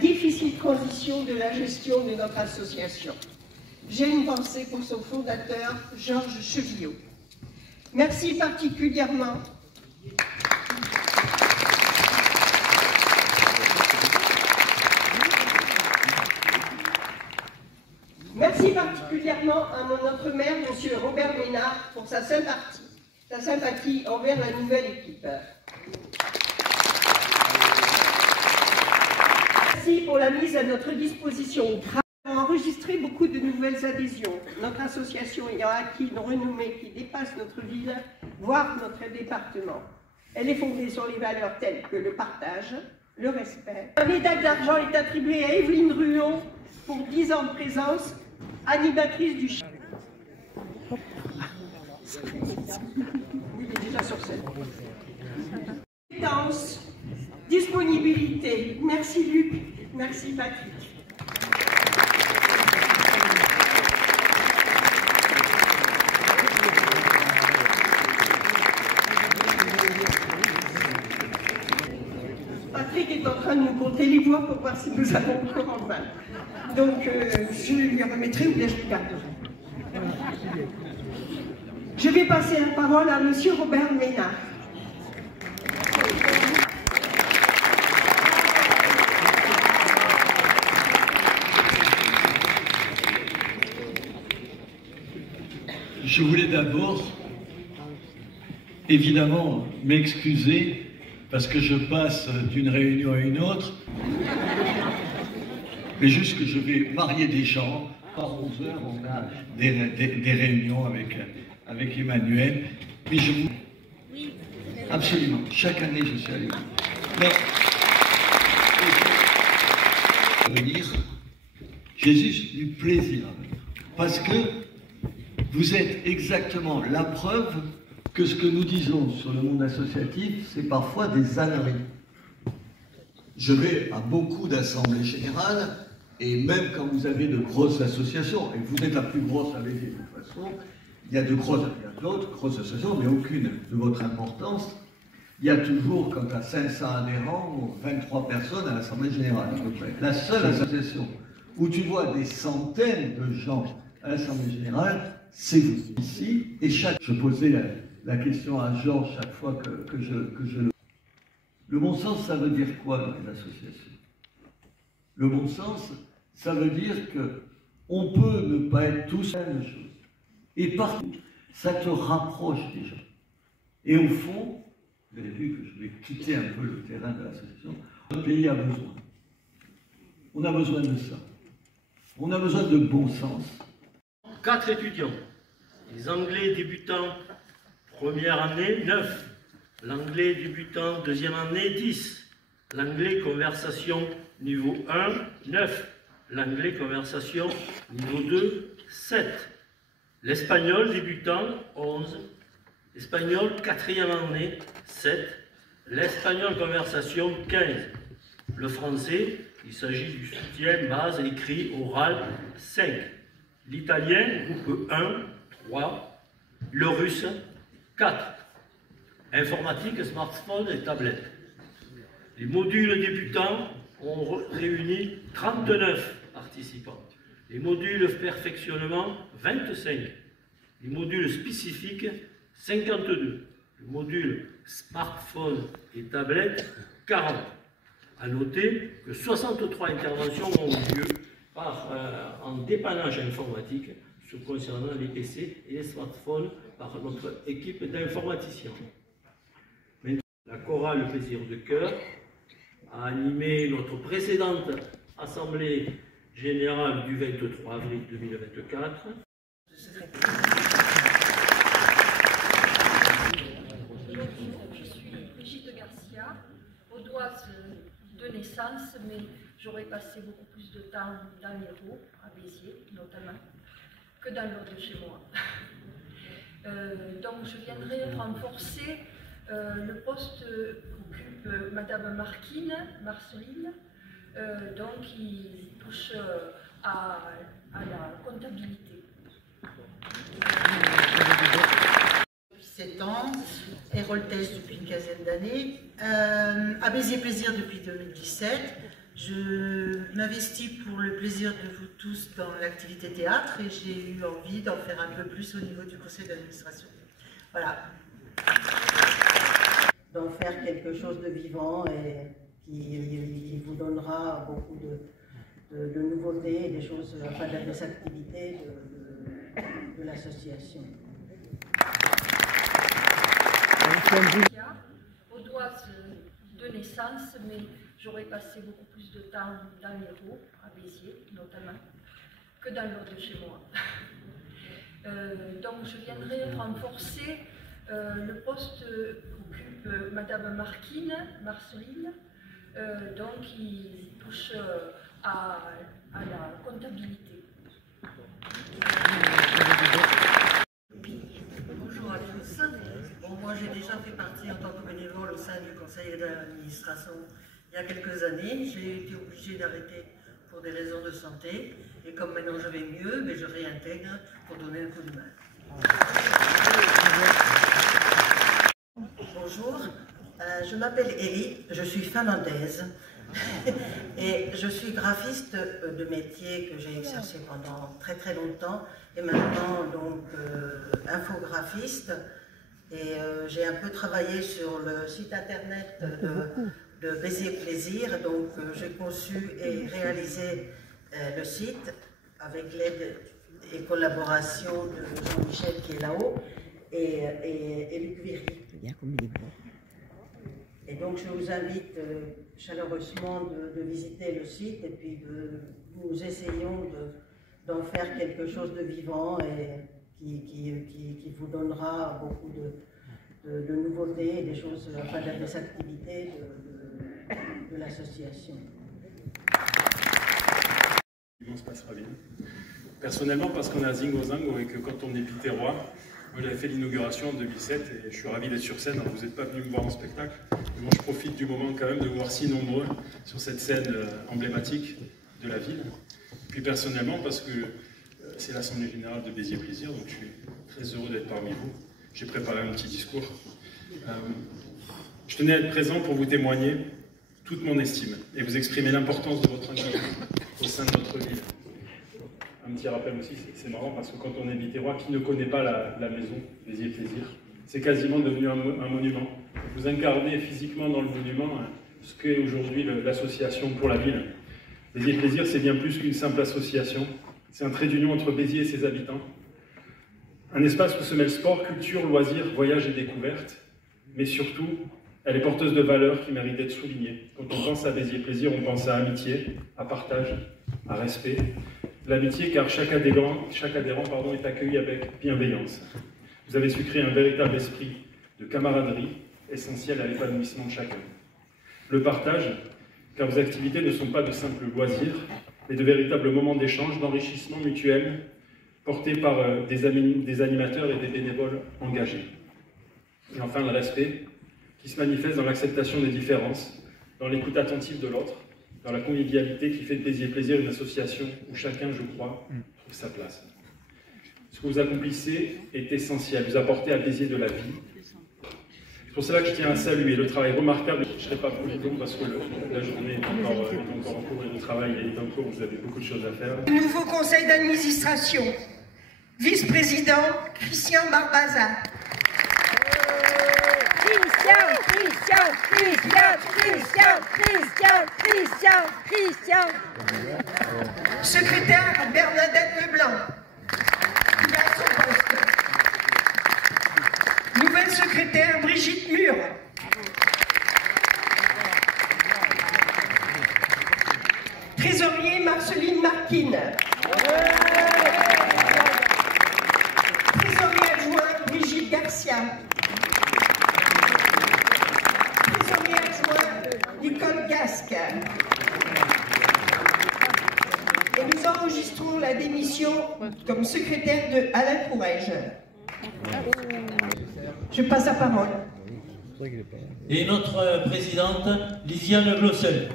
difficile transition de la gestion de notre association. J'ai une pensée pour son fondateur, Georges Chevillot. Merci particulièrement à notre maire, M. Robert Ménard, pour sa sympathie envers la nouvelle équipe. Merci pour la mise à notre disposition. Nous avons enregistré beaucoup de nouvelles adhésions, notre association ayant acquis une renommée qui dépasse notre ville, voire notre département. Elle est fondée sur les valeurs telles que le partage, le respect. La médaille d'argent est attribuée à Evelyne Ruon pour 10 ans de présence, animatrice du chien. Il est déjà sur scène. Compétence, disponibilité. Merci Luc, merci Patrick. Patrick est en train de nous compter les voix pour voir si nous avons encore en main. Donc, je lui remettrai ou bien je lui garderai. Je vais passer la parole à M. Robert Ménard. Je voulais d'abord, évidemment, m'excuser parce que je passe d'une réunion à une autre, mais juste que je vais marier des gens. Par 11 heures, on a des réunions avec Emmanuel. Mais je vous... Oui. Absolument. Chaque année, je suis avec vous. Mais... venir, j'ai juste du plaisir à venir. Parce que vous êtes exactement la preuve que ce que nous disons sur le monde associatif, c'est parfois des âneries. Je vais à beaucoup d'assemblées générales, et même quand vous avez de grosses associations, et vous êtes la plus grosse avec de toute façon, il y a d'autres grosses associations, mais aucune de votre importance. Il y a toujours, quand à 500 adhérents, 23 personnes à l'Assemblée générale, à peu près. La seule association où tu vois des centaines de gens à l'Assemblée générale, c'est vous, ici. Et je posais la question à Georges chaque fois que je le... Le bon sens, ça veut dire quoi dans les associations? Le bon sens, ça veut dire qu'on peut ne pas être tous la même chose. Et partout, ça te rapproche des gens. Et au fond, vous avez vu que je vais quitter un peu le terrain de l'association, notre pays a besoin. On a besoin de ça. On a besoin de bon sens. 4 étudiants. Les Anglais débutants, première année, 9. L'anglais débutant, deuxième année, 10. L'anglais conversation niveau 1, 9. L'anglais conversation niveau 2, 7. L'espagnol débutant, 11. L'espagnol quatrième année, 7. L'espagnol conversation, 15. Le français, il s'agit du soutien, base, écrit, oral, 5. L'italien, groupe 1, 3. Le russe, 4. Informatique, smartphone et tablette. Les modules débutants ont réuni 39 participants. Les modules perfectionnement, 25. Les modules spécifiques, 52. Le module smartphone et tablette, 40. À noter que 63 interventions ont eu lieu en dépannage informatique concernant les PC et les smartphones par notre équipe d'informaticiens. La chorale Le Plaisir de Cœur a animé notre précédente assemblée générale du 23 avril 2024. Je suis Brigitte Garcia, audoise de naissance, mais j'aurais passé beaucoup plus de temps dans l'Hérault, à Béziers notamment, que dans l'Aude de chez moi. Donc je viendrai renforcer le poste qu'occupe Madame Marceline, donc qui touche à la comptabilité. Depuis 7 ans, héroltaise depuis une quinzaine d'années, à Béziers Plaisir depuis 2017. Je m'investis pour le plaisir de vous tous dans l'activité théâtre et j'ai eu envie d'en faire un peu plus au niveau du conseil d'administration. Voilà. D'en faire quelque chose de vivant et qui vous donnera beaucoup de nouveautés et des choses, enfin des activités de l'association. Audoise de naissance, mais j'aurais passé beaucoup plus de temps dans l'Hérault, à Béziers notamment, que dans l'autre de chez moi. Donc je viendrai renforcer le poste qu'occupe Madame Marceline, donc qui touche à la comptabilité. Bonjour à tous. Bon, moi j'ai déjà fait partie en tant que bénévole au sein du conseil d'administration il y a quelques années. J'ai été obligée d'arrêter pour des raisons de santé et comme maintenant je vais mieux, mais je réintègre pour donner un coup de main. Bonjour, je m'appelle Elie, je suis finlandaise et je suis graphiste de métier que j'ai exercé pendant très longtemps et maintenant donc infographiste et j'ai un peu travaillé sur le site internet de Béziers Plaisir, donc j'ai conçu et réalisé le site avec l'aide et collaboration de Jean-Michel qui est là-haut et Luc Viry. Et donc je vous invite chaleureusement de visiter le site et puis nous essayons d'en faire quelque chose de vivant et qui vous donnera beaucoup de nouveautés et des choses, enfin des activités de l'association. On se passera bien. Personnellement, parce qu'on a Zingo Zango et que quand on est Biterrois, moi j'avais fait l'inauguration en 2007 et je suis ravi d'être sur scène. Alors vous n'êtes pas venu me voir en spectacle, mais moi je profite du moment quand même de vous voir si nombreux sur cette scène emblématique de la ville. Puis personnellement, parce que c'est l'Assemblée Générale de Béziers Plaisir, donc je suis très heureux d'être parmi vous. J'ai préparé un petit discours. Je tenais à être présent pour vous témoigner toute mon estime et vous exprimer l'importance de votre engagement au sein de notre ville. Un petit rappel aussi, c'est marrant parce que quand on est Biterrois, qui ne connaît pas la maison Béziers Plaisir, c'est quasiment devenu un monument. Vous incarnez physiquement dans le monument ce qu'est aujourd'hui l'association pour la ville. Béziers Plaisir, c'est bien plus qu'une simple association. C'est un trait d'union entre Béziers et ses habitants. Un espace où se mêlent sport, culture, loisirs, voyages et découvertes. Mais surtout, elle est porteuse de valeurs qui méritent d'être soulignées. Quand on pense à Béziers Plaisir, on pense à amitié, à partage, à respect. L'amitié, car chaque adhérent est accueilli avec bienveillance. Vous avez su créer un véritable esprit de camaraderie, essentiel à l'épanouissement de chacun. Le partage, car vos activités ne sont pas de simples loisirs, mais de véritables moments d'échange, d'enrichissement mutuel, portés par des animateurs et des bénévoles engagés. Et enfin, le respect, qui se manifeste dans l'acceptation des différences, dans l'écoute attentive de l'autre, dans la convivialité qui fait de Béziers Plaisir une association où chacun, je crois, trouve sa place. Ce que vous accomplissez est essentiel, vous apportez à Béziers de la vie. C'est pour cela que je tiens à saluer le travail remarquable. Je ne serai pas plus long parce que la journée est encore en cours et le travail est en cours, vous avez beaucoup de choses à faire. Nouveau conseil d'administration, vice-président Christian Barbazan. Christian. Secrétaire Bernadette Leblanc. Il a son poste. Nouvelle secrétaire Brigitte Mur. Trésorier Marceline Marquine. Trésorier adjoint Brigitte Garcia. Trésorier adjoint Nicole Gasque. Et nous enregistrons la démission comme secrétaire de Alain Courrèges. Je passe la parole. Et notre présidente, Lisiane Glossel.